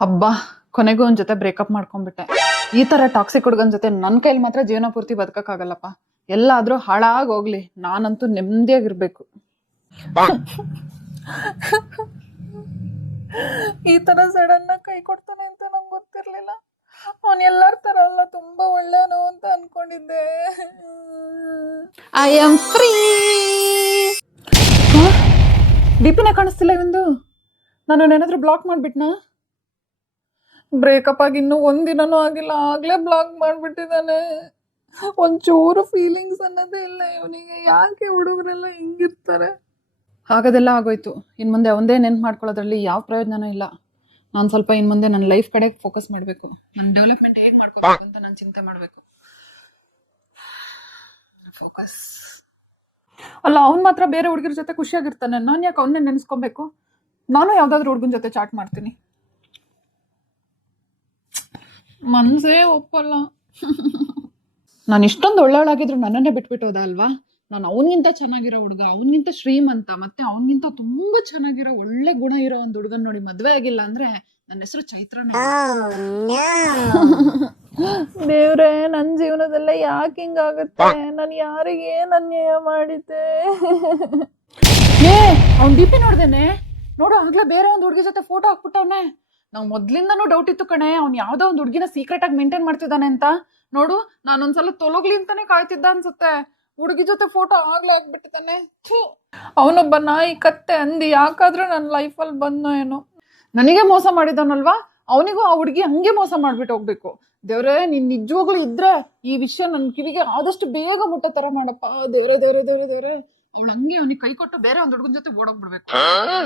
ಹಬ್ಬ, ಕೊನೆಗೂ ಒಂದ್ ಜೊತೆ ಬ್ರೇಕಪ್ ಮಾಡ್ಕೊಂಡ್ಬಿಟ್ಟೆ. ಈ ತರ ಟಾಕ್ಸಿಕ್ ಹುಡುಗನ್ ಜೊತೆ ನನ್ ಕೈಲಿ ಮಾತ್ರ ಜೀವನ ಪೂರ್ತಿ ಬದುಕಕ್ಕಾಗಲ್ಲಪ್ಪ. ಎಲ್ಲಾದ್ರೂ ಹಾಳಾಗ್ ಹೋಗ್ಲಿ, ನಾನಂತೂ ನೆಮ್ಮದಿಯಾಗಿರ್ಬೇಕು. ಈ ತರ ಸಡನ್ ಕೈ ಕೊಡ್ತಾನೆ ಅಂತ ನಂಗೆ ಗೊತ್ತಿರ್ಲಿಲ್ಲ. ಅವನ್ ಎಲ್ಲಾರ ತರ ಅಲ್ಲ, ತುಂಬಾ ಒಳ್ಳೆಯವನು ಅಂತ ಅನ್ಕೊಂಡಿದ್ದೆ. I am free. ಡಿಪಿನೇ ಕಾಣಿಸ್ತಿಲ್ಲ ಇವಂದು. ನಾನು ಏನಾದ್ರೂ ಬ್ಲಾಕ್ ಮಾಡ್ಬಿಟ್ನಾ? ಬ್ರೇಕಪ್ ಆಗಿ ಇನ್ನೂ ಒಂದಿನನೂ ಆಗಿಲ್ಲ, ಆಗ್ಲೇ ಬ್ಲಾಕ್ ಮಾಡ್ಬಿಟ್ಟಿದ್ದಾನೆ. ಒಂಚೂರು ಫೀಲಿಂಗ್ಸ್ ಅನ್ನೋದೇ ಇಲ್ಲ ಇವನಿಗೆ. ಯಾಕೆ ಹುಡುಗರೆಲ್ಲ ಹಿಂಗಿರ್ತಾರೆ? ಹಾಗದೆಲ್ಲ ಆಗೋಯ್ತು. ಇನ್ ಮುಂದೆ ಒಂದೇ ನೆನ್ಪು ಮಾಡ್ಕೊಳ್ಳೋದ್ರಲ್ಲಿ ಯಾವ ಪ್ರಯೋಜನನೂ ಇಲ್ಲ. ನಾನು ಸ್ವಲ್ಪ ಇನ್ ಮುಂದೆ ನನ್ನ ಲೈಫ್ ಕಡೆ ಫೋಕಸ್ ಮಾಡಬೇಕು. ನನ್ನ ಡೆವಲಪ್ಮೆಂಟ್ ಹೇಗೆ ಮಾಡ್ಕೋಬೇಕು ಅಂತ ನಾನು ಚಿಂತೆ ಮಾಡಬೇಕು. ಫೋಕಸ್ ಅಲ್ಲ, ಅವ್ನು ಮಾತ್ರ ಬೇರೆ ಹುಡುಗರ ಜೊತೆ ಖುಷಿಯಾಗಿರ್ತಾನೆ. ನಾನು ಯಾಕೆ ಅವನ್ನೇ ನೆನೆಸ್ಕೊಬೇಕು? ನಾನು ಯಾವ್ದಾದ್ರು ಹುಡುಗನ ಜೊತೆ ಚಾಟ್ ಮಾಡ್ತೀನಿ. ಮನ್ಸೇ ಒಪ್ಪಲ್ಲ. ನಾನು ಇಷ್ಟೊಂದು ಒಳ್ಳೆಯವಳಾಗಿದ್ರು ನನ್ನನ್ನೇ ಬಿಟ್ಬಿಟ್ಟು ಹೋದ ಅಲ್ವಾ? ನಾನು ಅವನಿಗಿಂತ ಚೆನ್ನಾಗಿರೋ ಹುಡುಗ, ಅವನಿಗಿಂತ ಶ್ರೀಮಂತ, ಮತ್ತೆ ಅವನಿಗಿಂತ ತುಂಬಾ ಚೆನ್ನಾಗಿರೋ ಒಳ್ಳೆ ಗುಣ ಇರೋ ಒಂದು ಹುಡುಗನ್ ನೋಡಿ ಮದ್ವೆ ಆಗಿಲ್ಲ ಅಂದ್ರೆ ನನ್ನ ಹೆಸರು ಚೈತ್ರನೇ. ದೇವ್ರೆ, ನನ್ನ ಜೀವನದಲ್ಲ ಯಾಕೆ ಹಿಂಗಾಗುತ್ತೆ? ನಾನು ಯಾರಿಗೆ ಏನ್ ಅನ್ಯಾಯ ಮಾಡಿದ್ದೆ? ಅವ್ನ್ ಡಿಪಿ ನೋಡ್ದೇನೆ ನೋಡು, ಆಗ್ಲೇ ಬೇರೆ ಒಂದು ಹುಡುಗಿ ಜೊತೆ ಫೋಟೋ ಹಾಕ್ಬಿಟ್ಟವ್ನೆ. ನಂಗೆ ಮೊದ್ಲಿಂದನೂ ಡೌಟ್ ಇತ್ತು ಕಣೆ, ಅವ್ನು ಯಾವ್ದೋ ಒಂದು ಹುಡುಗಿನ ಸೀಕ್ರೆಟ್ ಆಗಿ ಮೇಂಟೈನ್ ಮಾಡ್ತಿದ್ದಾನೆ ಅಂತ. ನೋಡು, ನಾನೊಂದ್ಸಲ ತೊಲಗ್ಲಿ ಅಂತಾನೆ ಕಾಯ್ತಿದ್ದ ಅನ್ಸುತ್ತೆ. ಹುಡುಗಿ ಜೊತೆ ಫೋಟೋ ಆಗ್ಲೇ ಹಾಕ್ಬಿಟ್ಟಿದ್ದಾನೆ. ಅವನೊಬ್ಬ ನಾಯಿ ಕತ್ತೆ ಅಂದಿ ಯಾಕಾದ್ರೂ ನನ್ನ ಲೈಫಲ್ಲಿ ಬಂದೋ ಏನೋ. ನನಗೆ ಮೋಸ ಮಾಡಿದವನಲ್ವಾ, ಅವನಿಗೂ ಆ ಹುಡುಗಿ ಹಂಗೆ ಮೋಸ ಮಾಡ್ಬಿಟ್ಟು ಹೋಗ್ಬೇಕು. ದೇವ್ರೆ, ನೀನ್ ನಿಜವಾಗ್ಲೂ ಇದ್ರೆ ಈ ವಿಷಯ ನನ್ನ ಕಿವಿಗೆ ಆದಷ್ಟು ಬೇಗ ಮುಟ್ಟೋ ತರ ಮಾಡಪ್ಪ. ದೇವ್ರೆ ದೇವ್ರೆ ದೇವ್ರೆ ದೇವ್ರೆ, ಅವಳು ಹಂಗೆ ಅವನಿಗೆ ಕೈ ಕೊಟ್ಟು ಬೇರೆ ಒಂದು ಹುಡುಗನ ಜೊತೆ ಓಡೋಗ್ಬಿಡ್ಬೇಕು.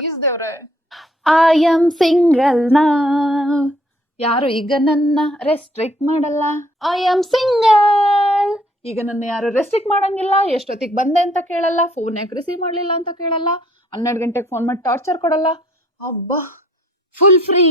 ಪ್ಲೀಸ್ ದೇವ್ರೆ. ಐ ಆಮ್ ಸಿಂಗಲ್ ನಾ, ಯಾರು ಈಗ ನನ್ನ ರೆಸ್ಟ್ರಿಕ್ಟ್ ಮಾಡಲ್ಲ. ಐ ಆಮ್ ಸಿಂಗಲ್, ಈಗ ನನ್ನ ಯಾರು ರೆಸ್ಟ್ರಿಕ್ಟ್ ಮಾಡಂಗಿಲ್ಲ. ಎಷ್ಟೊತ್ತಿಗೆ ಬಂದೆ ಅಂತ ಕೇಳಲ್ಲ, ಫೋನ್ ಯಾಕೆ ರಿಸೀವ್ ಮಾಡ್ಲಿಲ್ಲ ಅಂತ ಕೇಳಲ್ಲ, 12 ಗಂಟೆಗೆ ಫೋನ್ ಮಾಡಿ ಟಾರ್ಚರ್ ಕೊಡಲ್ಲ. ಅಬ್ಬಾ, ಫುಲ್ ಫ್ರೀ.